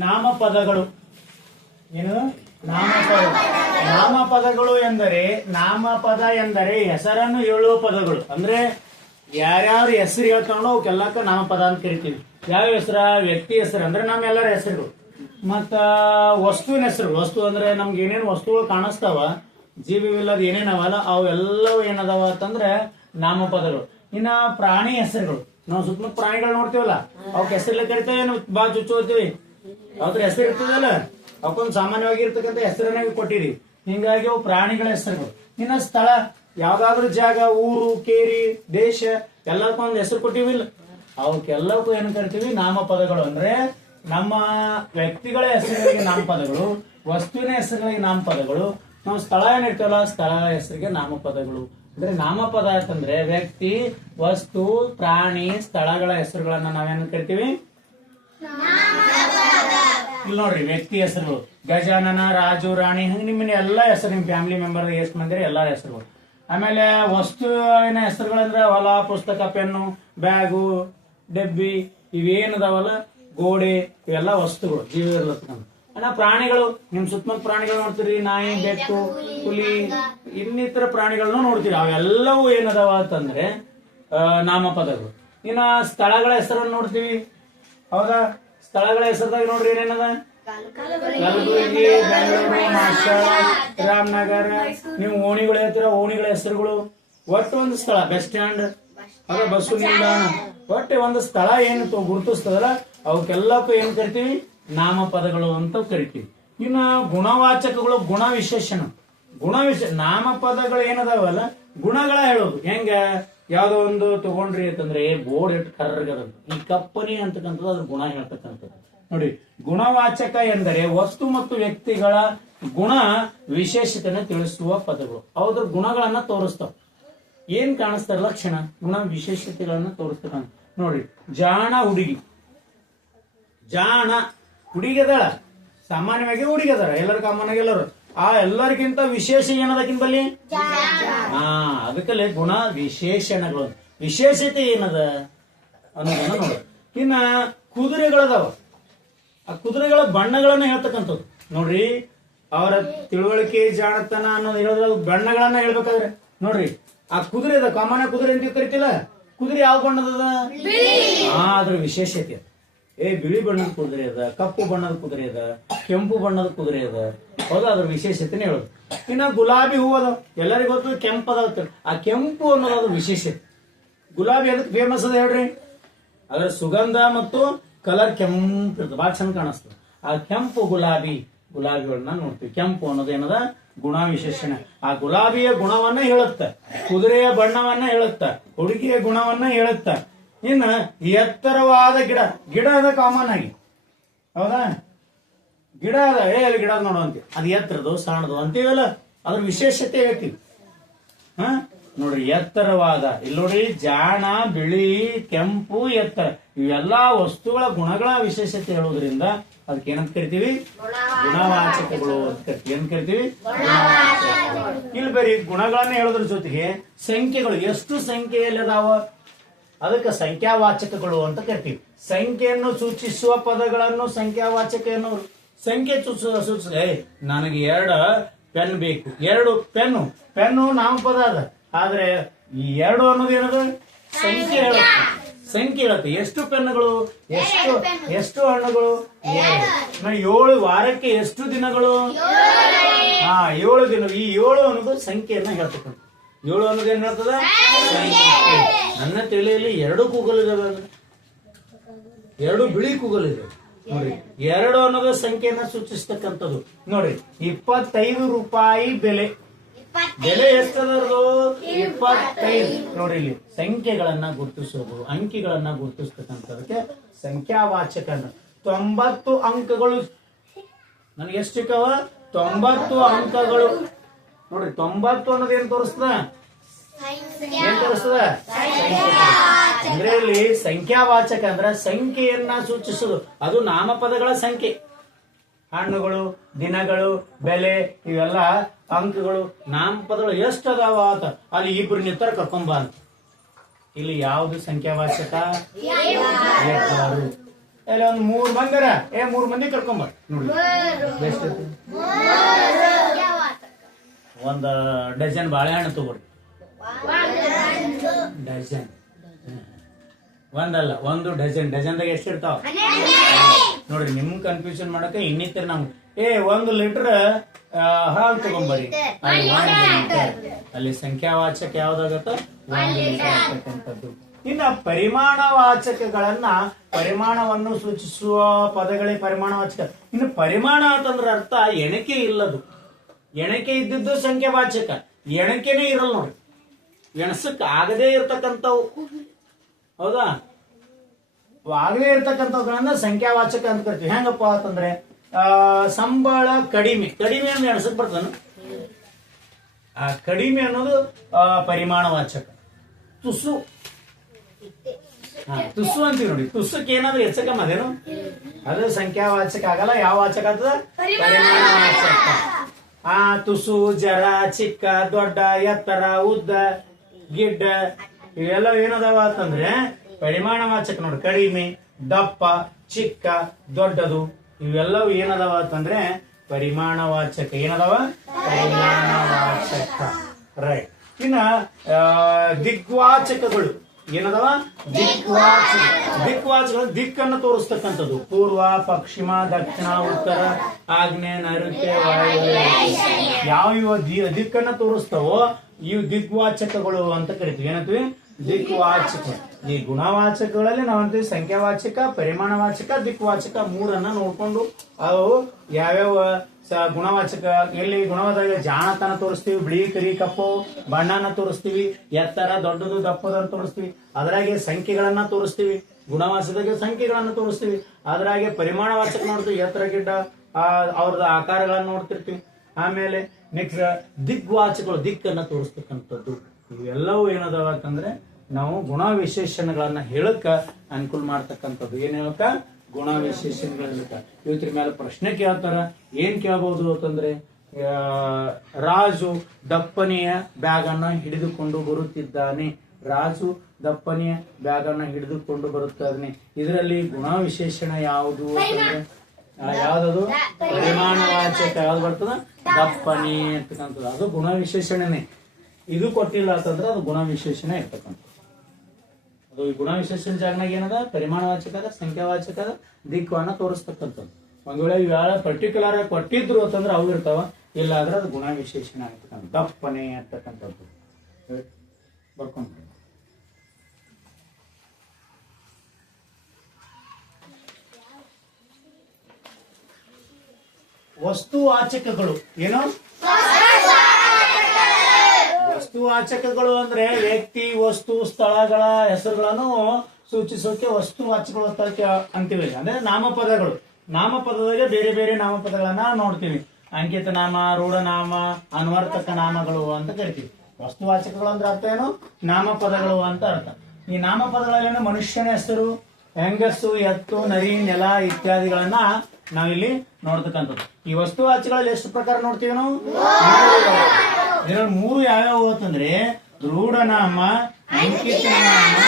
ನಾಮಪದಗಳು ಏನು? ನಾಮಪದಗಳು ಎಂದರೆ ಹೆಸರನ್ನು ಹೇಳುವ ಪದಗಳು. ಅಂದ್ರೆ ಯಾರ್ಯಾರು ಹೆಸರು ಹೇಳ್ತಾರೋ ಅವಕ್ಕೆಲ್ಲಕ್ಕ ನಾಮಪದ ಅಂತ ಕರಿತೀವಿ. ಯಾವ ಹೆಸರ? ವ್ಯಕ್ತಿ ಹೆಸರು ಅಂದ್ರೆ ನಮ್ಮೆಲ್ಲರ ಹೆಸರುಗಳು. ಮತ್ತ ವಸ್ತುವಿನ ಹೆಸರು. ವಸ್ತು ಅಂದ್ರೆ ನಮ್ಗೆ ಏನೇನು ವಸ್ತುಗಳು ಕಾಣಿಸ್ತಾವ, ಜೀವವಿಲ್ಲದ ಏನೇನವಲ್ಲ ಅವೆಲ್ಲವೂ ಏನದಾವ ಅಂತಂದ್ರೆ ನಾಮಪದಗಳು. ಇನ್ನ ಪ್ರಾಣಿ ಹೆಸರುಗಳು. ನಾವು ಸುತ್ತಮುತ್ತ ಪ್ರಾಣಿಗಳು ನೋಡ್ತೀವಲ್ಲ, ಅವಕ್ಕೆ ಹೆಸರಲ್ಲಿ ಕರಿತೇವೆ, ಬಾ ಚುಚ್ಚೋತೀವಿ, ಅವ್ರ ಹೆಸರು ಇರ್ತದಲ್ಲ, ಅವಕ್ಕೊಂದು ಸಾಮಾನ್ಯವಾಗಿ ಇರ್ತಕ್ಕಂಥ ಹೆಸರನ್ನ ಕೊಟ್ಟಿದೀವಿ. ಹಿಂಗಾಗಿ ಅವು ಪ್ರಾಣಿಗಳ ಹೆಸರುಗಳು. ಇನ್ನ ಸ್ಥಳ, ಯಾವ್ದಾದ್ರು ಜಾಗ, ಊರು, ಕೇರಿ, ದೇಶ ಎಲ್ಲಕ್ಕೊಂದು ಹೆಸರು ಕೊಟ್ಟಿವಿಲ್ಲ, ಅವಕ್ಕೆಲ್ಲಕ್ಕೂ ಏನ್ ಕರಿತೀವಿ? ನಾಮಪದಗಳು. ಅಂದ್ರೆ ನಮ್ಮ ವ್ಯಕ್ತಿಗಳ ಹೆಸರುಗಳಿಗೆ ನಾಮಪದಗಳು, ವಸ್ತುವಿನ ಹೆಸರುಗಳಿಗೆ ನಾಮಪದಗಳು. ನಾವು ಸ್ಥಳ ಏನಿರ್ತವಲ್ಲ, ಸ್ಥಳಗಳ ಹೆಸರಿಗೆ ನಾಮಪದಗಳು. ಅಂದ್ರೆ ನಾಮಪದ ಅಂತಂದ್ರೆ ವ್ಯಕ್ತಿ, ವಸ್ತು, ಪ್ರಾಣಿ, ಸ್ಥಳಗಳ ಹೆಸರುಗಳನ್ನ ನಾವೇನ್ ಕರಿತೀವಿ? ಇಲ್ಲಿ ನೋಡ್ರಿ, ವ್ಯಕ್ತಿ ಹೆಸರುಗಳು ಗಜಾನನ, ರಾಜು, ರಾಣಿ, ಹಂಗ ನಿಮ್ಮ ಎಲ್ಲಾ ಹೆಸರು, ನಿಮ್ ಫ್ಯಾಮಿಲಿ ಮೆಂಬರ್ ಎಷ್ಟು ಮಂದಿರ ಎಲ್ಲಾ ಹೆಸರುಗಳು. ಆಮೇಲೆ ವಸ್ತುವಿನ ಹೆಸರುಗಳಂದ್ರೆ ಹೊಲ, ಪುಸ್ತಕ, ಪೆನ್ನು, ಬ್ಯಾಗು, ಡಬ್ಬಿ ಇವೇನದಾವಲ್ಲ, ಗೋಡೆ, ಇವೆಲ್ಲ ವಸ್ತುಗಳು ಜೀವ ಇರ್ಲತ್ತಕ್ಕಂಥ. ಪ್ರಾಣಿಗಳು, ನಿಮ್ ಸುತ್ತಮುತ್ತ ಪ್ರಾಣಿಗಳು ನೋಡ್ತೀರಿ, ನಾಯಿ, ಬೆಕ್ಕು, ಹುಲಿ, ಇನ್ನಿತರ ಪ್ರಾಣಿಗಳನ್ನು ನೋಡ್ತೀವಿ. ಅವೆಲ್ಲವೂ ಏನದಾವ ಅಂತಂದ್ರೆ ನಾಮಪದಗಳು. ಇನ್ನ ಸ್ಥಳಗಳ ಹೆಸರನ್ನು ನೋಡ್ತೀವಿ, ಹೌದಾ? ಸ್ಥಳಗಳ ಹೆಸರದಾಗ ನೋಡ್ರಿ ಏನೇನದ? ಕಲಬುರಗಿ, ಬೆಂಗಳೂರು, ಮಾರ್ಷಲ್, ರಾಮನಗರ. ನೀವು ಓಣಿಗಳು ಹೇಳ್ತೀರ, ಓಣಿಗಳ ಹೆಸರುಗಳು. ಒಟ್ಟು ಒಂದು ಸ್ಥಳ, ಬಸ್ ಸ್ಟ್ಯಾಂಡ್, ಅದ ಬಸ್ಸು ನಿಲ್ದಾಣ, ಒಟ್ಟೆ ಒಂದು ಸ್ಥಳ ಏನು ಗುರುತಿಸ್ತದಲ್ಲ ಅವಕ್ಕೆಲ್ಲಕ್ಕೂ ಏನ್ ಕರಿತೀವಿ? ನಾಮಪದಗಳು ಅಂತ ಕರಿತೀವಿ. ಇನ್ನ ಗುಣವಾಚಕಗಳು, ಗುಣ ವಿಶೇಷಣ. ನಾಮಪದಗಳು ಏನದಾವಲ್ಲ, ಗುಣಗಳ ಹೇಳೋದು. ಹೆಂಗ? ಯಾವ್ದೋ ಒಂದು ತಗೊಂಡ್ರಿ ಅಂತಂದ್ರೆ ಬೋರ್ಡ್ ಇಟ್ಟು ಕರ್ರಗದಂತ, ಈ ಕಪ್ಪನಿ ಅಂತಕ್ಕಂಥದ್ದು ಅದ್ರ ಗುಣ ಹೇಳ್ತಕ್ಕಂಥದ್ದು. ನೋಡಿ, ಗುಣವಾಚಕ ಎಂದರೆ ವಸ್ತು ಮತ್ತು ವ್ಯಕ್ತಿಗಳ ಗುಣ ವಿಶೇಷತೆಯನ್ನು ತಿಳಿಸುವ ಪದಗಳು. ಅದ್ರ ಗುಣಗಳನ್ನ ತೋರಿಸ್ತಾವ. ಏನ್ ಕಾಣಿಸ್ತಾರ? ಲಕ್ಷಣ, ಗುಣ ವಿಶೇಷತೆಗಳನ್ನ ತೋರಿಸ್ತಾರ. ನೋಡ್ರಿ, ಜಾಣ ಹುಡುಗಿ. ಜಾಣ ಹುಡುಗಿದಳ, ಸಾಮಾನ್ಯವಾಗಿ ಹುಡುಗಿದಾರ, ಎಲ್ಲರ ಕಾಮನ್ ಆಗಿ ಎಲ್ಲರು. ಆ ಎಲ್ಲರಿಗಿಂತ ವಿಶೇಷ ಏನದಕ್ಕಿಂತ ಬಲ್ಲಿ? ಅದಕ್ಕಲ್ಲೇ ಗುಣ ವಿಶೇಷಣಗಳು. ವಿಶೇಷತೆ ಏನದ ಅನ್ನೋದನ್ನ ನೋಡ. ಇನ್ನ ಕುದುರೆಗಳದಾವ, ಆ ಕುದುರೆಗಳ ಬಣ್ಣಗಳನ್ನ ಹೇಳ್ತಕ್ಕಂಥದ್ದು. ನೋಡ್ರಿ, ಅವರ ತಿಳುವಳಿಕೆ, ಜಾಣತನ ಅನ್ನೋದು ಹೇಳೋದ್ರಲ್ಲಿ ಬಣ್ಣಗಳನ್ನ ಹೇಳ್ಬೇಕಾದ್ರೆ ನೋಡ್ರಿ, ಆ ಕುದುರೆ ಅದ, ಕಾಮನ್ ಕುದುರೆ ಅಂತ ಕರಿತಿಲ್ಲ, ಕುದುರೆ ಯಾವ ಬಣ್ಣದ? ಅದ್ರ ವಿಶೇಷತೆ. ಬಿಳಿ ಬಣ್ಣದ ಕುದುರೆ ಅದ, ಕಪ್ಪು ಬಣ್ಣದ ಕುದುರೆ ಅದ, ಕೆಂಪು ಬಣ್ಣದ ಕುದುರೆ ಅದ, ಹೌದಾ? ಅದ್ರ ವಿಶೇಷತೆನೇ ಹೇಳೋದು. ಇನ್ನ ಗುಲಾಬಿ ಹೂ ಅದ, ಎಲ್ಲರಿಗೂ ಗೊತ್ತು, ಕೆಂಪದ. ಆ ಕೆಂಪು ಅನ್ನೋದು ಅದ್ರ ವಿಶೇಷತೆ. ಗುಲಾಬಿ ಅದಕ್ಕೆ ಫೇಮಸ್ ಅದ ಹೇಳ್ರಿ, ಅದ್ರ ಸುಗಂಧ ಮತ್ತು ಕಲರ್ ಕೆಂಪು ಇರ್ತದೆ, ಬಹಳ ಚಂದ ಕಾಣಿಸ್ತದೆ. ಆ ಕೆಂಪು ಗುಲಾಬಿಗಳನ್ನ ನೋಡ್ತೀವಿ. ಕೆಂಪು ಅನ್ನೋದು ಏನದ? ಗುಣ ವಿಶೇಷಣ. ಆ ಗುಲಾಬಿಯ ಗುಣವನ್ನ ಹೇಳುತ್ತ, ಕುದುರೆಯ ಬಣ್ಣವನ್ನ ಹೇಳುತ್ತ, ಹುಡುಗಿಯ ಗುಣವನ್ನ ಹೇಳುತ್ತ. ಇನ್ನ ಎತ್ತರವಾದ ಗಿಡ ಅದ ಕಾಮನ್ ಆಗಿ, ಹೌದಾ? ಗಿಡ ಅದ, ಅಲ್ಲಿ ಗಿಡ ನೋಡುವಂತೀವಿ, ಅದು ಎತ್ತರದು ಸಣ್ಣದು ಅಂತೀವಲ್ಲ, ಅದ್ರ ವಿಶೇಷತೆ ಹೇಳ್ತೀವಿ. ನೋಡ್ರಿ, ಎತ್ತರವಾದ, ಇಲ್ಲಿ ನೋಡ್ರಿ, ಜಾಣ, ಬಿಳಿ, ಕೆಂಪು, ಎತ್ತರ, ಇವೆಲ್ಲಾ ವಸ್ತುಗಳ ಗುಣಗಳ ವಿಶೇಷತೆ ಹೇಳೋದ್ರಿಂದ ಅದಕ್ಕೆ ಏನಂತ ಕರಿತೀವಿ? ಗುಣವಾಚಕಗಳು ಅಂತ ಕರಿತೀವಿ. ಏನ್ ಕರಿತೀವಿ? ಇಲ್ಲಿ ಬರೀ ಗುಣಗಳನ್ನ ಹೇಳೋದ್ರ ಜೊತೆಗೆ ಸಂಖ್ಯೆಗಳು, ಎಷ್ಟು ಸಂಖ್ಯೆಯಲ್ಲಿ ಅದಾವ ಅದಕ್ಕೆ ಸಂಖ್ಯಾವಾಚಕಗಳು ಅಂತ ಕರಿತೀವಿ. ಸಂಖ್ಯೆಯನ್ನು ಸೂಚಿಸುವ ಪದಗಳನ್ನು ಸಂಖ್ಯಾವಾಚಕ ಎನ್ನುವರು. ಸಂಖ್ಯೆ ಸೂಚಿಸ, ನನಗೆ 2 ಪೆನ್ ಬೇಕು, 2 ಪೆನ್ನು ನಾಮಪದ ಅದ, ಆದ್ರೆ ಈ 2 ಅನ್ನೋದು ಏನದು? ಸಂಖ್ಯೆ ಹೇಳುತ್ತೆ. ಸಂಖ್ಯೆ ಹೇಳುತ್ತೆ. ಎಷ್ಟು ಪೆನ್ನುಗಳು, ಎಷ್ಟು ಹಣ್ಣುಗಳು? 7 ವಾರಕ್ಕೆ ಎಷ್ಟು ದಿನಗಳು? 7 ದಿನ. ಈ 7 ಅನ್ನೋದು ಸಂಖ್ಯೆಯನ್ನ ಹೇಳ್ತಕ್ಕಂಥ. 7 ಅನ್ನೋದು ಏನ್ ಹೇಳ್ತದ? ನನ್ನ ತಲೆಯಲ್ಲಿ 2 ಕೂಗಲ್ ಇದಾವೆ, 2 ಬಿಳಿ ಕೂಗಲ್ ಇದೆ. ನೋಡ್ರಿ, 2 ಅನ್ನೋದು ಸಂಖ್ಯೆಯನ್ನ ಸೂಚಿಸ್ತಕ್ಕಂಥದ್ದು. ನೋಡ್ರಿ, 25 ರೂಪಾಯಿ ಬೆಲೆ ಎಷ್ಟದರದು? 25. ನೋಡ್ರಿ, ಇಲ್ಲಿ ಸಂಖ್ಯೆಗಳನ್ನ ಗುರುತಿಸೋದು, ಅಂಕಿಗಳನ್ನ ಗುರುತಿಸ್ತಕ್ಕಂಥದಕ್ಕೆ ಸಂಖ್ಯಾವಾಚಕ. 90 ಅಂಕಗಳು. ನನಗೆ ಎಷ್ಟು ಸಿಕ್ಕವ? 90 ಅಂಕಗಳು. ನೋಡ್ರಿ, 90 ಅನ್ನೋದು ಏನ್ ತೋರಿಸ್ತದ? ಅಂದ್ರೆ ಇಲ್ಲಿ ಸಂಖ್ಯಾವಾಚಕ ಅಂದ್ರೆ ಸಂಖ್ಯೆಯನ್ನ ಸೂಚಿಸುದು. ಅದು ನಾಮಪದಗಳ ಸಂಖ್ಯೆ. ಹಣ್ಣುಗಳು, ದಿನಗಳು, ಬೆಲೆ, ಇವೆಲ್ಲ ಅಂಕಗಳು. ನಾಮಪದಗಳು ಎಷ್ಟು ಅದಾವ ಅಂತ ಅಲ್ಲಿ 2 ನಿಂತರ ಕರ್ಕೊಂಬ ಅಂತ. ಇಲ್ಲಿ ಯಾವ್ದು ಸಂಖ್ಯಾವಾಚಕ? ಅಲ್ಲಿ ಒಂದು 3 ಮಂದಿರ 3 ಮಂದಿ ಕರ್ಕೊಂಬ ನೋಡಿ ಬೆಸ್ಟ್ ಒಂದು ಡಜನ್ ಬಾಳೆಹಣ್ಣು ತಗೋರಿ ಡಜನ್ ಒಂದಲ್ಲ 1 ಡಜನ್ ಡಜನ್ದಾಗ ಎಷ್ಟಿರ್ತಾವ ನೋಡ್ರಿ ನಿಮ್ ಕನ್ಫ್ಯೂಷನ್ ಮಾಡಕ ಇನ್ನಿತರ ನಮ್ಗೆ 1 ಲೀಟರ್ ಹಾಲು ತಗೊಂಬರಿ ಅಲ್ಲಿ ಸಂಖ್ಯಾವಾಚಕ ಯಾವ್ದಾಗತ್ತ 1 ಲೀಟರ್ ಆಗ್ತಕ್ಕಂಥದ್ದು. ಇನ್ನ ಪರಿಮಾಣವಾಚಕಗಳನ್ನ ಪರಿಮಾಣವನ್ನು ಸೂಚಿಸುವ ಪದಗಳೇ ಪರಿಮಾಣವಾಚಕ. ಇನ್ನು ಪರಿಮಾಣ ಅಂತಂದ್ರ ಅರ್ಥ ಎಣಿಕೆ ಇಲ್ಲದು. ಎಣಿಕೆ ಇದ್ದಿದ್ದು ಸಂಖ್ಯಾವಾಚಕ, ಎಣಿಕೆನೇ ಇರಲ್ಲ ನೋಡ್ರಿ, ಎಣಸಕ್ ಆಗದೇ ಇರ್ತಕ್ಕಂಥವು. ಹೌದಾ, ಆಗದೇ ಇರ್ತಕ್ಕಂಥವುಗಳನ್ನ ಸಂಖ್ಯಾವಾಚಕ ಅಂತ ಕರಿತೀವಿ. ಹೆಂಗಪ್ಪ ಅಂತಂದ್ರೆ ಸಂಬಳ ಕಡಿಮೆ, ಕಡಿಮೆ ಅಂದ್ರೆ ಎಣಸಕ್ ಬರ್ತಾನ, ಆ ಕಡಿಮೆ ಅನ್ನೋದು ಪರಿಮಾಣವಾಚಕ. ತುಸು ತುಸು ಅಂತೀವಿ ನೋಡಿ, ತುಸಕ್ಕೆ ಏನಾದ್ರೂ ಹೆಚ್ಚಕಮ್ಮ ಅದೇನು ಅದು ಸಂಖ್ಯಾವಾಚಕ ಆಗಲ್ಲ. ಯಾವ ವಾಚಕ ಆಗ್ತದ? ಪರಿಮಾಣವಾಚಕ. ತುಸು, ಜರ, ಚಿಕ್ಕ, ದೊಡ್ಡ, ಎತ್ತರ, ಉದ್ದ, ಗಿಡ್ಡ ಇವೆಲ್ಲ ಏನದಾವ ಅಂತಂದ್ರೆ ಪರಿಮಾಣವಾಚಕ ನೋಡಿ. ಕಡಿಮೆ, ದಪ್ಪ, ಚಿಕ್ಕ, ದೊಡ್ಡದು ಇವೆಲ್ಲವೂ ಏನದಾವ ಅಂತಂದ್ರೆ ಪರಿಮಾಣವಾಚಕ. ಏನದಾವ? ಪರಿಮಾಣವಾಚಕ. ರೈಟ್. ಇನ್ನ ದಿಗ್ವಾಚಕಗಳು ಏನದವ? ದಿಕ್ವಾಚಕ. ದಿಕ್ವಾಚಕಗಳು ದಿಕ್ಕನ್ನು ತೋರಿಸ್ತಕ್ಕಂಥದ್ದು. ಪೂರ್ವ, ಪಶ್ಚಿಮ, ದಕ್ಷಿಣ, ಉತ್ತರ, ಆಗ್ನೇಯ, ನೈಋತ್ಯ, ವಾಯುವ್ಯ. ಯಾವ ದಿಕ್ಕನ್ನು ತೋರಿಸ್ತಾವೋ ಇವು ದಿಗ್ವಾಚಕಗಳು ಅಂತ ಕರಿತೀವಿ. ಏನಂತೀವಿ? ದಿಕ್ವಾಚಕ. ಈ ಗುಣವಾಚಕಗಳಲ್ಲಿ ನಾವಂತೀವಿ ಸಂಖ್ಯಾವಾಚಕ, ಪರಿಮಾಣವಾಚಕ, ದಿಕ್ವಾಚಕ ಮೂರನ್ನ ನೋಡ್ಕೊಂಡು ಅವು ಯಾವ್ಯಾವ ಗುಣವಾಚಕ. ಎಲ್ಲಿ ಗುಣವಾದಾಗ ಜಾಣತನ ತೋರಿಸ್ತೀವಿ, ಬಿಳಿ, ಕರಿ, ಕಪ್ಪು ಬಣ್ಣನ ತೋರಿಸ್ತೀವಿ, ಎತ್ತರ, ದೊಡ್ಡದು, ದಪ್ಪದನ್ನು ತೋರಿಸ್ತೀವಿ. ಅದರಾಗೆ ಸಂಖ್ಯೆಗಳನ್ನ ತೋರಿಸ್ತೀವಿ. ಗುಣವಾಚಕದಾಗ ಸಂಖ್ಯೆಗಳನ್ನ ತೋರಿಸ್ತೀವಿ. ಅದರಾಗೆ ಪರಿಮಾಣವಾಚಕ ನೋಡ್ತೀವಿ, ಎತ್ತರ, ಗಿಡ್ಡ, ಅವ್ರದ್ದು ಆಕಾರಗಳನ್ನ ನೋಡ್ತಿರ್ತೀವಿ. ಆಮೇಲೆ ನೆಕ್ಸ್ಟ್ ದಿಗ್ವಾಚಕಗಳು ದಿಕ್ಕನ್ನ ತೋರಿಸ್ತಕ್ಕಂಥದ್ದು. ಇವೆಲ್ಲವೂ ಏನದಾವ ಅಂತಂದ್ರೆ ನಾವು ಗುಣ ವಿಶೇಷಣಗಳನ್ನ ಹೇಳಕ್ಕ ಅನುಕೂಲ ಮಾಡ್ತಕ್ಕಂಥದ್ದು. ಏನ್ ಹೇಳಕ್ಕ? ಗುಣ ವಿಶೇಷಣಗಳು ಹೇಳಕ್ಕ. ಇವತ್ತರ ಮೇಲೆ ಪ್ರಶ್ನೆ ಕೇಳ್ತಾರ. ಏನ್ ಕೇಳಬಹುದು ಅಂತಂದ್ರೆ ರಾಜು ದಪ್ಪನೆಯ ಬ್ಯಾಗ್ ಅನ್ನ ಹಿಡಿದುಕೊಂಡು ಬರುತ್ತಿದ್ದಾನೆ. ರಾಜು ದಪ್ಪನೆಯ ಬ್ಯಾಗ್ ಅನ್ನ ಹಿಡಿದುಕೊಂಡು ಬರುತ್ತಾನೆ. ಇದರಲ್ಲಿ ಗುಣ ವಿಶೇಷಣ ಯಾವುದು ಅಂತಂದ್ರೆ ಯಾವ್ದದು? ಪರಿಮಾಣವಾಚಕ ಯಾವ್ದು ಬರ್ತದ? ದಪ್ಪನೆ ಅಂತಕ್ಕಂಥದ್ದು. ಅದು ಗುಣ ವಿಶೇಷಣನೇ. ಇದು ಕೊಟ್ಟಿಲ್ಲ ಅಂತಂದ್ರೆ ಅದು ಗುಣ ವಿಶೇಷಣ ಇರ್ತಕ್ಕಂಥದ್ದು. ಅದು ಈ ಗುಣ ವಿಶೇಷಣ ಜಾಗನಾಗ ಏನದ? ಪರಿಮಾಣವಾಚಕ, ಸಂಖ್ಯಾವಾಚಕ, ದಿಕ್ಕನ್ನ ತೋರಿಸ್ತಕ್ಕಂಥದ್ದು. ಒಂದ್ ವೇಳೆ ಇವೆಲ್ಲ ಪರ್ಟಿಕ್ಯುಲರ್ ಆಗಿ ಕೊಟ್ಟಿದ್ರು ಅಂತಂದ್ರೆ ಅವು ಇರ್ತಾವ, ಇಲ್ಲ ಆದ್ರೆ ಅದು ಗುಣ ವಿಶೇಷಣ ಆಗ್ತಕ್ಕಂಥ ದಪ್ಪನೆ ಅಂತಕ್ಕಂಥದ್ದು ಬರ್ಕೊಂಡ್ರಿ. ವಸ್ತುವಾಚಕಗಳು ಏನು? ವಸ್ತುವಾಚಕಗಳು ಅಂದ್ರೆ ವ್ಯಕ್ತಿ, ವಸ್ತು, ಸ್ಥಳಗಳ ಹೆಸರುಗಳನ್ನು ಸೂಚಿಸೋಕೆ ವಸ್ತುವಾಚಕಗಳು ಅಂತೀವಿ. ಅಂದ್ರೆ ನಾಮಪದಗಳು. ನಾಮಪದದಾಗ ಬೇರೆ ಬೇರೆ ನಾಮಪದಗಳನ್ನ ನೋಡ್ತೀವಿ. ಅಂಕಿತ ನಾಮ, ರೂಢನಾಮ, ಅನ್ವರ್ತಕ ನಾಮಗಳು ಅಂತ ಕರಿತೀವಿ. ವಸ್ತುವಾಚಕಗಳು ಅಂದ್ರೆ ಅರ್ಥ ಏನು? ನಾಮಪದಗಳು ಅಂತ ಅರ್ಥ. ಈ ನಾಮಪದಗಳಲ್ಲಿ ಮನುಷ್ಯನ ಹೆಸರು, ಹೆಂಗಸು, ಎತ್ತು, ನರಿ, ನೆಲ ಇತ್ಯಾದಿಗಳನ್ನ ನಾವಿಲ್ಲಿ ನೋಡ್ತಕ್ಕಂಥದ್ದು. ಈ ವಸ್ತುವಾಚಕಗಳಲ್ಲಿ ಎಷ್ಟು ಪ್ರಕಾರ ನೋಡ್ತೀವಿ ನಾವು? ಇದರಲ್ಲಿ 3 ಯಾವ್ಯಾವ ಅಂತಂದ್ರೆ ರೂಢನಾಮ, ಅಂಕಿತ ನಾಮ,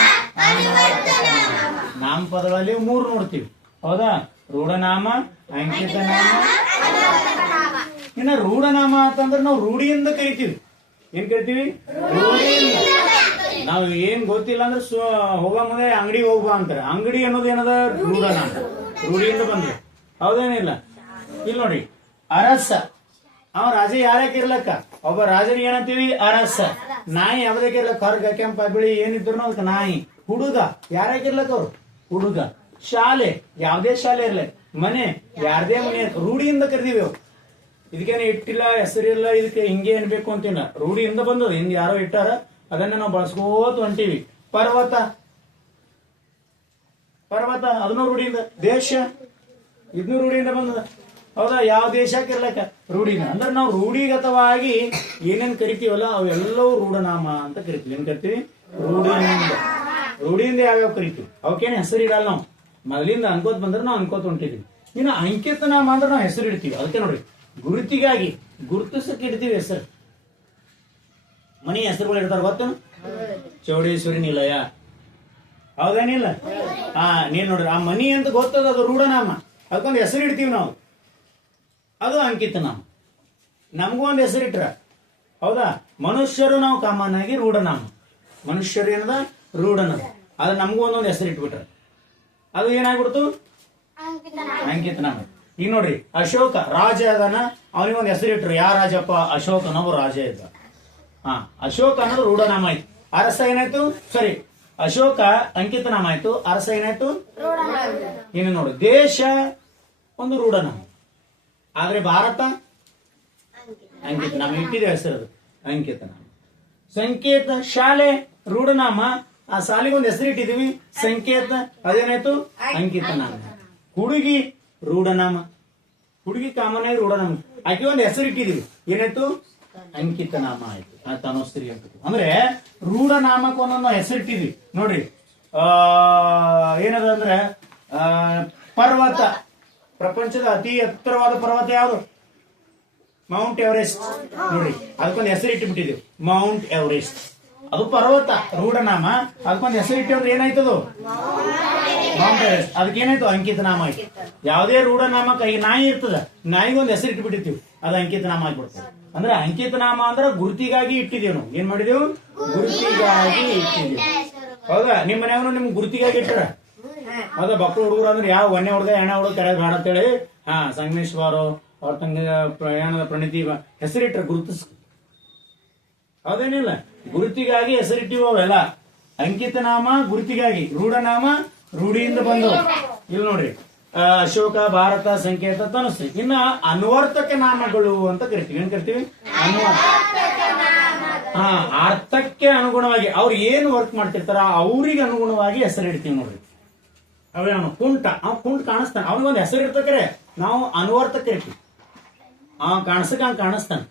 ನಾಮಪದಗಳಲ್ಲಿ 3 ನೋಡ್ತೀವಿ. ಹೌದಾ? ರೂಢನಾಮ, ಅಂಕಿತ ನಾಮ. ಇನ್ನ ರೂಢನಾಮ ಅಂತಂದ್ರೆ ನಾವು ರೂಢಿಯಿಂದ ಕರಿತೀವಿ. ಏನ್ ಕರಿತೀವಿ? ರೂಢಿಯಿಂದ. ನಾವು ಏನ್ ಗೊತ್ತಿಲ್ಲ ಅಂದ್ರೆ ಹೋಗ ಮುಂದೆ ಅಂಗಡಿ ಹೋಗ್ಬಾ ಅಂತಾರೆ. ಅಂಗಡಿ ಅನ್ನೋದು ಏನದ? ರೂಢನಾಮ, ರೂಢಿಯಿಂದ ಬಂದ್ರೆ. ಹೌದೇನಿಲ್ಲ? ಇಲ್ಲಿ ನೋಡಿ, ಅರಸ ಅವ ರಾಜ ಯಾರ್ಯಾಕೆ ಇರ್ಲಕ್ಕ? ಒಬ್ಬ ರಾಜನಿಗೆ ಏನಂತೀವಿ? ಅರಸ. ನಾಯಿ ಯಾವ್ದಕ್ಕೆ ಇರ್ಲಕ್ಕ? ಹೊರಗ, ಕೆಂಪ, ಬಿಳಿ ಏನಿದ್ರು ಅದಕ್ಕೆ ನಾಯಿ. ಹುಡುಗ ಯಾರ್ಯಾಕೆ ಇರ್ಲಕ್ಕ? ಅವ್ರು ಹುಡುಗ. ಶಾಲೆ ಯಾವ್ದೇ ಶಾಲೆ ಇರ್ಲಿ, ಮನೆ ಯಾರ್ದೇ ಮನೆ, ರೂಢಿಯಿಂದ ಕರಿದೀವಿ. ಅವು ಇದಕ್ಕೇನು ಇಟ್ಟಿಲ್ಲ, ಹೆಸರಿಲ್ಲ, ಇದಕ್ಕೆ ಹಿಂಗೆ ಏನ್ಬೇಕು ಅಂತಿಲ್ಲ, ರೂಢಿಯಿಂದ ಬಂದದ. ಹಿಂದ್ ಯಾರೋ ಇಟ್ಟಾರ, ಅದನ್ನ ನಾವು ಬಳಸ್ಕೋತ ಹೊಂಟಿವಿ. ಪರ್ವತ, ಪರ್ವತ ಅದನ್ನು ರೂಢಿಯಿಂದ. ದೇಶ ಇದನ್ನು ರೂಢಿಯಿಂದ ಬಂದದ. ಹೌದಾ? ಯಾವ ದೇಶಕ್ಕೆ ಇರ್ಲಕ್ಕ? ರೂಢಿನ. ಅಂದ್ರೆ ನಾವು ರೂಢಿಗತವಾಗಿ ಏನೇನ್ ಕರಿತೀವಲ್ಲ ಅವೆಲ್ಲವೂ ರೂಢನಾಮ ಅಂತ ಕರಿತೀವಿ. ಏನ್ ಕರಿತೀವಿ? ರೂಢಿಯಿಂದ. ರೂಢಿಯಿಂದ ಯಾವ್ಯಾವ ಕರಿತೀವಿ ಅವಕ್ಕೇನು ಹೆಸರು ಇಡಲ್ಲ. ನಾವು ಮೊದಲಿಂದ ಅನ್ಕೋತ್ ಬಂದ್ರೆ ನಾವು ಅನ್ಕೋತ ಹೊಂಟಿದೀವಿ. ಇನ್ನು ಅಂಕಿತ ನಾಮ ಅಂದ್ರೆ ನಾವು ಹೆಸರು ಇಡ್ತೀವಿ. ಅದಕ್ಕೆ ನೋಡ್ರಿ, ಗುರುತಿಗಾಗಿ ಗುರುತಿಸಕ್ಕೆ ಇಡ್ತೀವಿ ಹೆಸರು. ಮನೆ ಹೆಸರುಗಳು ಇಡ್ತಾರ ಗೊತ್ತ? ಚೌಡೇಶ್ವರಿ ನಿಲಯ, ಹೌದೇನಿಲ್ಲ? ನೀನ್ ನೋಡ್ರಿ, ಆ ಮನಿ ಅಂತ ಗೊತ್ತದ, ಅದು ರೂಢನಾಮ, ಅದಕ್ಕೊಂದು ಹೆಸರು ಇಡ್ತೀವಿ ನಾವು, ಅದು ಅಂಕಿತ ನಾಮ. ನಮಗೂ ಒಂದು ಹೆಸರಿಟ್ರ, ಹೌದಾ? ಮನುಷ್ಯರು ನಾವು ಕಾಮನ್ ಆಗಿ ರೂಢನಾಮ, ಮನುಷ್ಯರು ಏನದ ರೂಢನಾಮ, ಅದು ನಮಗೂ ಒಂದೊಂದು ಹೆಸರು ಇಟ್ಬಿಟ್ರ, ಅದು ಏನಾಗ್ಬಿಡ್ತು ಅಂಕಿತ ನಾಮ. ಈಗ ನೋಡ್ರಿ, ಅಶೋಕ ರಾಜ ಅದನ, ಅವನಿಗೊಂದು ಹೆಸರು ಇಟ್ರು, ಯಾ ರಾಜಪ್ಪ? ಅಶೋಕ ಅನ್ನೋ ರಾಜ ಇದ್ದ. ಅಶೋಕ ಅನ್ನೋದು ರೂಢನಾಮ ಆಯ್ತು. ಅರಸ ಏನಾಯ್ತು? ಸರಿ, ಅಶೋಕ ಅಂಕಿತ ನಾಮ ಆಯ್ತು, ಅರಸ ಏನಾಯ್ತು? ಇನ್ನು ನೋಡು, ದೇಶ ಒಂದು ರೂಢನಾಮ, ಆದ್ರೆ ಭಾರತ ಅಂಕಿತ ನಾಮ, ಇಟ್ಟಿದೆ ಹೆಸರು ಅಂಕಿತ ನಾಮ. ಸಂಕೇತ ಶಾಲೆ ರೂಢನಾಮ, ಆ ಶಾಲೆಗೆ ಒಂದು ಹೆಸರು ಇಟ್ಟಿದೀವಿ ಸಂಕೇತ, ಅದೇನಾಯ್ತು? ಅಂಕಿತ ನಾಮ. ಹುಡುಗಿ ರೂಢನಾಮ, ಹುಡುಗಿ ಕಾಮನ್ ಆಗಿ ರೂಢನಾಮ, ಆಕೆ ಒಂದು ಹೆಸರು ಇಟ್ಟಿದೀವಿ, ಏನಾಯ್ತು? ಅಂಕಿತ ನಾಮ ಆಯ್ತು. ತನುಶ್ರೀ ಅಂತ. ಅಂದ್ರೆ ರೂಢನಾಮಕ್ಕೆ ಒಂದೊಂದು ಹೆಸರಿಟ್ಟಿದ್ವಿ ನೋಡ್ರಿ. ಏನದ ಅಂದ್ರೆ ಪರ್ವತ, ಪ್ರಪಂಚದ ಅತಿ ಎತ್ತರವಾದ ಪರ್ವತ ಯಾವುದು? Mount Everest. ನೋಡ್ರಿ, ಅದಕ್ಕೊಂದು ಹೆಸರು ಇಟ್ಟುಬಿಟ್ಟಿದ್ವಿ, ಮೌಂಟ್ ಎವರೆಸ್ಟ್. ಅದು ಪರ್ವತ, ರೂಢನಾಮ, ಅದಕ್ಕೊಂದು ಹೆಸರು ಇಟ್ಟಿದ್ರೆ ಏನಾಯ್ತದು? Mount Everest. ಅದಕ್ಕೆ ಏನಾಯ್ತು? ಅಂಕಿತ ನಾಮ ಆಯ್ತು. ಯಾವುದೇ ರೂಢನಾಮಕ್ಕೆ ಈ ನಾಯಿ ಇರ್ತದ, ನಾಯಿಗೊಂದು ಹೆಸರು ಇಟ್ಬಿಟ್ಟಿರ್ತೀವಿ, ಅದು ಅಂಕಿತ ನಾಮ ಆಗ್ಬಿಡ್ತದೆ. ಅಂದ್ರೆ ಅಂಕಿತ ನಾಮ ಅಂದ್ರೆ ಗುರುತಿಗಾಗಿ ಇಟ್ಟಿದೇವು ನಾವು. ಏನ್ ಮಾಡಿದೆವು? ಗುರುತಿಗಾಗಿ ಇಟ್ಟಿದ್ದೇವೆ, ಹೌದಾ? ನಿಮ್ಮ ಮನೆಯವರು ನಿಮ್ಗೆ ಗುರುತಿಗಾಗಿ ಇಟ್ಟರ, ಹೌದಾ? ಮಕ್ಕಳು ಹುಡುಗರು ಅಂದ್ರೆ ಯಾವ ಒನ್ನೆ ಹುಡುಗ ಎಣ್ಣೆ ಹುಡುಗ ಕರೆಯೋದು ಬೇಡ ಅಂತೇಳಿ ಸಂಗಮೇಶ್ವರು ಅವ್ರ ತಂಗ ಪ್ರಯಾಣದ ಪ್ರಣತಿ ಹೆಸರಿಟ್ರ, ಗುರುತಿಸ್, ಹೌದೇನಿಲ್ಲ? ಗುರುತಿಗಾಗಿ ಹೆಸರಿಟ್ಟಿವ ಅವೆಲ್ಲ ಅಂಕಿತ ನಾಮ ಗುರುತಿಗಾಗಿ, ರೂಢನಾಮ ರೂಢಿಯಿಂದ ಬಂದವು. ಇಲ್ಲಿ ನೋಡ್ರಿ, ಅಶೋಕ, ಭಾರತ, ಸಂಕೇತ, ತನುಶ್ರೀ. ಇನ್ನ ಅನ್ವರ್ತಕ ನಾಮಗಳು ಅಂತ ಕರಿತೀವಿ. ಏನ್ ಕರಿತೀವಿ? ಅರ್ಥಕ್ಕೆ ಅನುಗುಣವಾಗಿ ಅವ್ರು ಏನ್ ವರ್ಕ್ ಮಾಡ್ತಿರ್ತಾರ ಅವ್ರಿಗೆ ಅನುಗುಣವಾಗಿ ಹೆಸರಿಡ್ತೀವಿ ನೋಡ್ರಿ. ಅವೇನು ಕುಂಟ, ಅವ್ ಕುಂಟ ಕಾಣಿಸ್ತಾನೆ, ಅವನಿಗೊಂದು ಹೆಸರು ಇರ್ತಕ್ರೆ, ನಾವು ಅನ್ವರ್ತಕ ಇರ್ತೀವಿ. ಕಾಣಿಸಕ ಹಂಗ ಕಾಣಿಸ್ತಾನೆ,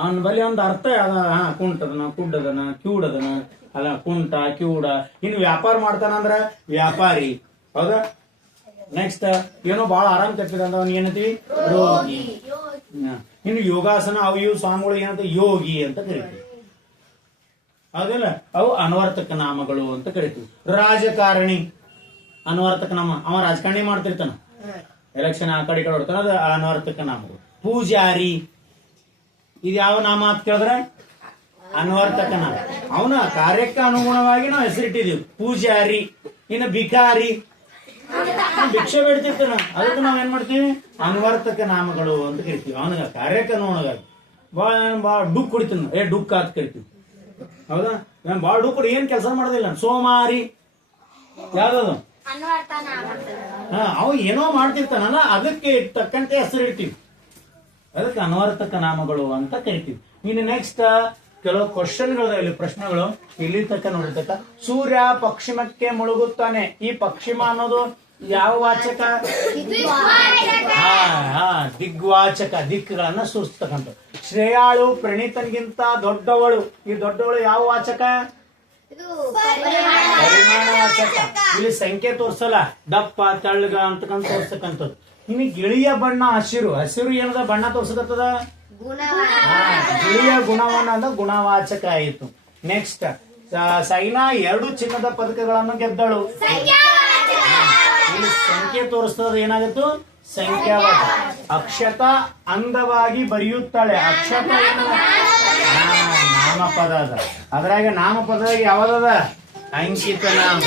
ಅವನ ಬಳಿ ಒಂದು ಅರ್ಥ ಅದ. ಕುಂಟದನ, ಕುಡ್ಡದನ, ಕ್ಯೂಡದನ, ಅಲ್ಲ ಕುಂಟ, ಕ್ಯೂಡ. ಇನ್ನು ವ್ಯಾಪಾರ ಮಾಡ್ತಾನಂದ್ರ ವ್ಯಾಪಾರಿ, ಹೌದಾ? ನೆಕ್ಸ್ಟ್ ಏನೋ ಬಹಳ ಆರಾಮ್ ತಪ್ಪಿದ ಅಂತ ಅವ್ನು ಏನಂತೀವಿ? ರೋಗಿ. ಇನ್ನು ಯೋಗಾಸನ ಅವು ಇವು ಸ್ವಾಮಿಗಳು ಏನಂತ ಯೋಗಿ ಅಂತ ಕರಿತೀವಿ, ಹೌದಿಲ್ಲ? ಅವು ಅನ್ವರ್ತಕ ನಾಮಗಳು ಅಂತ ಕರಿತೀವಿ. ರಾಜಕಾರಣಿ ಅನ್ವರ್ತಕ ನಾಮ, ಅವ ರಾಜಕಾರಣಿ ಮಾಡ್ತಿರ್ತಾನ, ಎಲೆಕ್ಷನ್ ಆ ಕಡೆ ಹೊಡ್ತಾನ, ಅದು ಅನ್ವರ್ತಕ ನಾಮಗಳು. ಪೂಜಾರಿ, ಇದು ಯಾವ ನಾಮ ಅಂತ ಕೇಳಿದ್ರೆ ಅನ್ವರ್ತಕ ನಾಮ, ಅವನ ಕಾರ್ಯಕ್ಕೆ ಅನುಗುಣವಾಗಿ ನಾವು ಹೆಸರಿಟ್ಟಿದೀವಿ ಪೂಜಾರಿ. ಇನ್ನು ಭಿಕಾರಿ, ಭಿಕ್ಷೆ ಬೇಡ್ತಿರ್ತಾನ, ಅದಕ್ಕೆ ನಾವ್ ಏನ್ ಮಾಡ್ತೀವಿ? ಅನ್ವರ್ತಕ ನಾಮಗಳು ಅಂತ ಕರಿತೀವಿ. ಅವನಿಗ ಕಾರ್ಯಕ್ಕೆ ಅನುಗುಣವಾಗಿ. ಬಾಳ ಡುಕ್ ಕುಡಿತಾನ, ಡುಕ್ ಅಂತ ಕರಿತೀವಿ, ಹೌದಾ? ಬಾಳ ಡುಕ್ ಕುಡಿ ಏನ್ ಕೆಲಸ ಮಾಡೋದಿಲ್ಲ. ಸೋಮಾರಿ ಯಾವ್ದದು? ಅವ ಏನೋ ಮಾಡ್ತಿರ್ತಾನಲ್ಲ, ಅದಕ್ಕೆ ತಕ್ಕಂತೆ ಹೆಸರು ಇಡ್ತೀವಿ, ಅದಕ್ಕೆ ಅನ್ವರ್ತಕ ನಾಮಗಳು ಅಂತ ಕರಿತೀವಿ. ಇನ್ನು ನೆಕ್ಸ್ಟ್ ಕೆಲವು ಕ್ವಶನ್ಗಳು ಇಲ್ಲಿ, ಪ್ರಶ್ನೆಗಳು ಇಲ್ಲಿ ತಕ್ಕ ನೋಡಿರ್ತಕ್ಕ. ಸೂರ್ಯ ಪಶ್ಚಿಮಕ್ಕೆ ಮುಳುಗುತ್ತಾನೆ. ಈ ಪಶ್ಚಿಮ ಅನ್ನೋದು ಯಾವ ವಾಚಕ? ದಿಗ್ವಾಚಕ, ದಿಕ್ಕುಗಳನ್ನ ಸೂಚಿಸ್ತಕ್ಕಂಥ. ಶ್ರೇಯಾಳು ಪ್ರಣೀತನ್ಗಿಂತ ದೊಡ್ಡವಳು, ಈ ದೊಡ್ಡವಳು ಯಾವ ವಾಚಕ? ಪರಿಮಾಣವಾಚಕ. ಇಲ್ಲಿ ಸಂಖ್ಯೆ ತೋರ್ಸಲ್ಲ, ದಪ್ಪ ತೆಳ್ಳಗ ಅಂತಕ್ಕಂತ ತೋರ್ಸ್ತಕ್ಕಂಥದ್ದು. ಇನ್ನು ಗಿಳಿಯ ಬಣ್ಣ ಹಸಿರು, ಹಸಿರು ಏನದ ಬಣ್ಣ ತೋರ್ಸಕತ್ತದ? ಗಿಳಿಯ ಗುಣವನ್ನ ಅಂದ ಗುಣವಾಚಕ ಆಯಿತು. ನೆಕ್ಸ್ಟ್, ಸೈನಾ 2 ಚಿನ್ನದ ಪದಕಗಳನ್ನು ಗೆದ್ದಳು. ಇಲ್ಲಿ ಸಂಖ್ಯೆ ತೋರಿಸ್ತದ, ಏನಾಗಿತ್ತು? ಸಂಖ್ಯಾವಾಚಕ. ಅಕ್ಷತಾ ಅಂದವಾಗಿ ಬರೆಯುತ್ತಾಳೆ. ಅಕ್ಷತ ನಾಮಪದ ಅದ, ಅದ್ರಾಗ ನಾಮಪದದಾಗ ಯಾವ್ದದ? ಅಂಕಿತ ನಾಮ.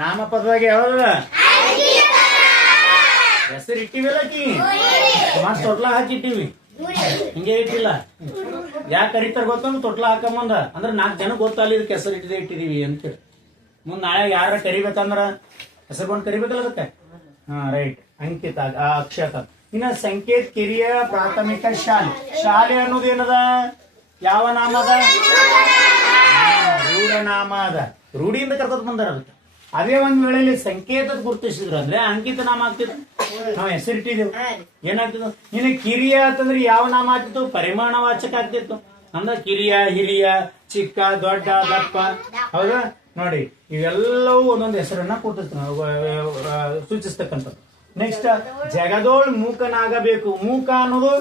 ನಾಮಪದದಾಗ ಯಾವ್ದದ? ಹೆಸರು ಇಟ್ಟಿವಿಲ್ಲಕಿ, ಮತ್ ತೊಟ್ಲ ಹಾಕಿಟ್ಟಿವಿ, ಹಿಂಗೆ ಇಟ್ಟಿಲ್ಲ. ಯಾಕೆ ಕರಿತಾರ ಗೊತ್ತಂದ್ರೆ ತೊಟ್ಲ ಹಾಕಂಬಂದ ಅಂದ್ರೆ 4 ಜನ ಗೊತ್ತಲ್ಲ ಇದಕ್ಕೆ ಹೆಸರು ಇಟ್ಟಿದೀವಿ ಅಂತೇಳಿ. ಮುಂದ್ ನಾಳೆ ಯಾರ ಕರಿಬೇಕಂದ್ರ ಹೆಸರು ಬಂದು ಕರಿಬೇಕಲ್ಲ ಅದಕ್ಕೆ. ರೈಟ್, ಅಂಕಿತ, ಅಕ್ಷತ. ಇನ್ನ ಸಂಕೇತ್ ಕಿರಿಯ ಪ್ರಾಥಮಿಕ ಶಾಲೆ. ಶಾಲೆ ಅನ್ನೋದು ಏನದ? ಯಾವ ನಾಮ ಅದ? ರೂಢನಾಮ ಅದ, ರೂಢಿಯಿಂದ ಕರ್ತದ ಬಂದಾರ ಅದಕ್ಕೆ. ಅದೇ ಒಂದ್ ವೇಳೆಯಲ್ಲಿ ಸಂಕೇತದ ಗುರುತಿಸಿದ್ರು ಅಂದ್ರೆ ಅಂಕಿತ ನಾಮ ಆಗ್ತಿತ್ತು, ನಾವ್ ಹೆಸರಿಟ್ಟಿದ್ದೇವೆ, ಏನಾಗ್ತಿತ್ತು? ಇನ್ನು ಕಿರಿಯ ಅಂತಂದ್ರೆ ಯಾವ ನಾಮ ಆಗ್ತಿತ್ತು? ಪರಿಮಾಣವಾಚಕ ಆಗ್ತಿತ್ತು. ಅಂದ್ರ ಕಿರಿಯ, ಹಿರಿಯ, ಚಿಕ್ಕ, ದೊಡ್ಡ, ದಪ್ಪ, ಹೌದಾ? ನೋಡಿ, ಇವೆಲ್ಲವೂ ಒಂದೊಂದು ಹೆಸರನ್ನ ಸೂಚಿಸ್ತಕ್ಕಂಥದ್ದು. ನೆಕ್ಸ್ಟ್, ಜಗದೋಳ್ ಮೂಕನಾಗಬೇಕು. ಮೂಕ ಅನ್ನೋದು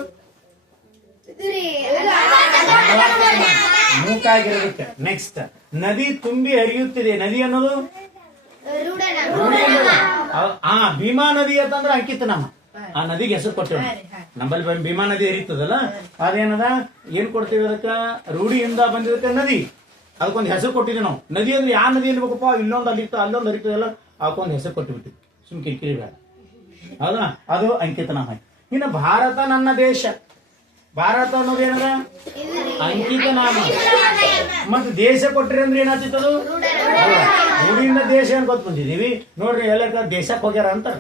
ಮೂಕಾಗಿರೋದಕ್ಕೆ. ನೆಕ್ಸ್ಟ್, ನದಿ ತುಂಬಿ ಹರಿಯುತ್ತಿದೆ. ನದಿ ಅನ್ನೋದು ಭೀಮಾ ನದಿ ಅಂತಂದ್ರೆ ಅಂಕಿತ ನಾಮ. ಆ ನದಿಗೆ ಹೆಸರು ಕೊಟ್ಟೇವೆ. ನಮ್ಮಲ್ಲಿ ಭೀಮಾ ನದಿ ಹರಿಯುತ್ತದಲ್ಲ, ಅದೇನದ ಏನ್ ಕೊಡ್ತೀವಿ ಅದಕ್ಕ? ರೂಢಿಯಿಂದ ಬಂದಿರುತ್ತೆ ನದಿ. ಅದಕ್ಕೊಂದು ಹೆಸರು ಕೊಟ್ಟಿದ್ವಿ ನಾವು. ನದಿ ಅಂದ್ರೆ ಯಾವ ನದಿ ಇರ್ಬೇಕಪ್ಪ? ಇಲ್ಲೊಂದು ಅಲ್ಲಿತ್ತು, ಅಲ್ಲೊಂದು ಹರಿತದಲ್ಲ, ಅವಕ್ಕೊಂದು ಹೆಸರು ಕೊಟ್ಟುಬಿಟ್ಟಿವಿ. ಸುಮ್ ಕಿರಿಕಿರಿ ಬೇಡ. ಹೌದಾ? ಅದು ಅಂಕಿತ ನಾಮ. ಇನ್ನು ಭಾರತ ನನ್ನ ದೇಶ. ಭಾರತ ಅನ್ನೋದು ಏನದ? ಅಂಕಿತ ನಾಮ. ಮತ್ತೆ ದೇಶ ಕೊಟ್ರಿ ಅಂದ್ರೆ ಏನಾಗ್ತಿತ್ತದು? ರೂಢಿಯಿಂದ ದೇಶ ಅನ್ಕೋತ ಬಂದಿದೀವಿ ನೋಡ್ರಿ. ಎಲ್ಲ ದೇಶಕ್ಕೆ ಹೋಗ್ಯಾರ ಅಂತಾರ,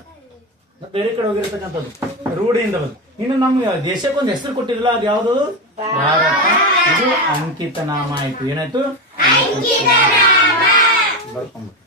ಬೇರೆ ಕಡೆ ಹೋಗಿರ್ತಕ್ಕಂಥದ್ದು ರೂಢಿಯಿಂದ ಬಂದು. ಇನ್ನು ನಮ್ಗೆ ದೇಶಕ್ಕೊಂದು ಹೆಸರು ಕೊಟ್ಟಿರಲ್ಲ, ಅದು ಯಾವ್ದು? ಭಾರತ. ಇದು ಅಂಕಿತ ನಾಮ ಆಯ್ತು. ಏನಾಯ್ತು? ಬರ್ಕೊಂಡ್ಬಿಟ್ಟು